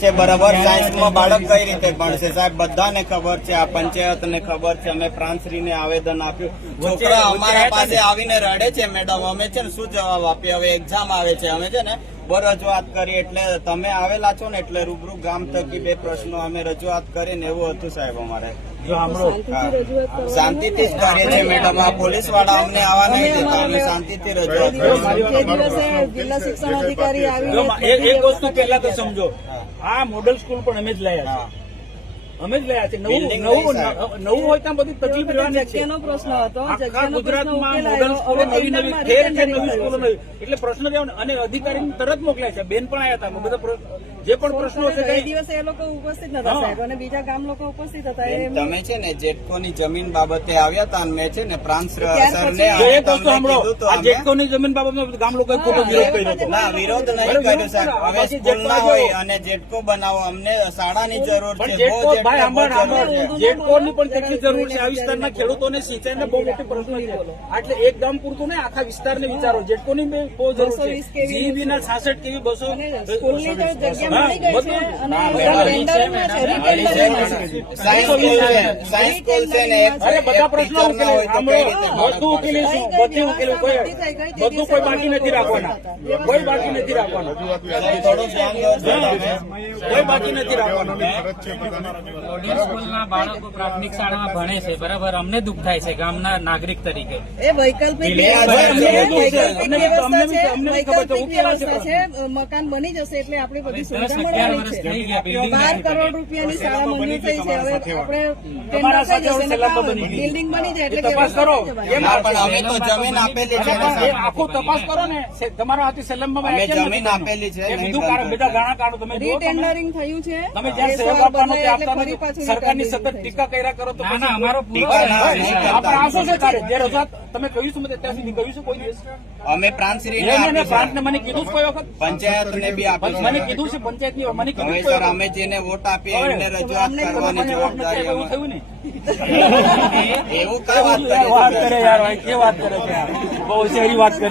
છે બરાબર, સાયન્સમાં બાળક કઈ રીતે ભણશે સાહેબ? બધાને ખબર છે, આ પંચાયતને ખબર છે. અમે પ્રાંતશ્રીને આવેદન આપ્યું, છોકરા અમારા પાસે આવીને રડે છે મેડમ. અમે છે ને શું જવાબ આપીએ? હવે એક્ઝામ આવે છે, અમે છે ને બહુ રજૂઆત કરી. એટલે તમે આવેલા છો ને એટલે રૂબરૂ ગામ થકી 2 પ્રશ્નો અમે રજૂઆત કરીને એવું હતું સાહેબ અમારે. શાંતિથી જ કરીએ છીએ મેડમ. આ પોલીસ વાળા અમને આવા નહીં દેતા, અમે શાંતિથી રજૂઆત કરીએ. જિલ્લા શિક્ષણ અધિકારી એક વસ્તુ પહેલા તો સમજો, આ મોડલ સ્કૂલ પણ અમે જ લાયા છે. અમે જ લાયા છે. નવું હોય ત્યાં બધી તકલીફ રહેવાની છે. જગ્યાનો પ્રશ્ન હતો. આખા ગુજરાતમાં મોડલ સ્કૂલો નવી નવી ઠેર ઠેર નવી સ્કૂલો નવી, એટલે પ્રશ્ન રહેવાનો. અને અધિકારીને તરત મોકલ્યા છે. બેન પણ આવ્યા હતા. બધા જે પણ પ્રશ્નો છે એ દિવસે એ લોકો ઉપસ્થિત નતા સાહેબ, અને બીજા ગામ લોકો ઉપસ્થિત હતા. તમે છે ને જેટકોની જમીન બાબતે આવ્યા હતા, મેં છે ને પ્રાંત સરને એક વસ્તુ સાંભળો, આ જેટકોની જમીન બાબતમાં ગામ લોકોએ ખોટો વિરોધ કર્યો હતો. ના, વિરોધ નહીં કર્યો સાહેબ. હવે સ્કૂલ ના હોય અને જેટકો બનાવો, અમને શાળાની જરૂર છે. જેટકોની પણ કેટલી જરૂર છે. આ વિસ્તારના ખેડૂતોને સિંચાઈને બહુ મોટી પ્રશ્ન છે. એટલે એક ગામ પૂરતું નહીં, આખા વિસ્તારને વિચારો. જેટકોની બહુ જરૂર છે. જીબી ના 66 કેવી બસો સાયન્સ સ્કૂલ છે ને બધા પ્રશ્નો બધું ઉકેલીશું. બધું ઉકેલું, બધું કોઈ બાકી નથી રાખવાના. કોઈ બાકી નથી રાખવાનું. થોડું ધ્યાન કોઈ બાકી નથી રાખવાનું. મોડલ સ્કૂલના બાળકો પ્રાથમિક શાળામાં ભણે છે, બરાબર. અમને દુઃખ થાય છે ગામના નાગરિક તરીકે. એ વૈકલ્પિક વ્યવસ્થા છે. મકાન બની જશે એટલે આપણી બધી સુવિધા મળવાની છે. 12 કરોડ રૂપિયાની શાળા મંજૂર થઈ છે. હવે આપણે બિલ્ડિંગ બની જાય એટલે તપાસ કરો. અમે તો જમીન આપેલી છે. આખું તપાસ કરો ને. તમારા હાથી સેલમમાં અમે જમીન આપેલી છે. બીજું કારણ બધા ગાણા કાઢો. તમે રીટેન્ડરિંગ થયું છે. તમે જ્યાં સહયોગ આપવાનો તે આપતા નથી. સરકારની સતત ટીકા કર્યા કરો તો ના, અમારો પૂરો આપણે આશો છે તારે જે રજૂઆત તમે કહ્યું છું, ત્યાં સુધી કહ્યું છે કોઈ દિવસ? અમે પ્રાંતશ્રીને પ્રાંતને મને કીધું છે કોઈ વખત? પંચાયતને બી આપી. મને કીધું છે પંચાયતની, મને કીધું હવે સર અમે જેને વોટ આપીએ એમને રજૂઆત કરવાની જવાબદારી એવું થયું ને. એવું કઈ વાત વાત કરે યાર, ભાઈ કે વાત કરે છે યાર, બહુ સારી વાત કરે.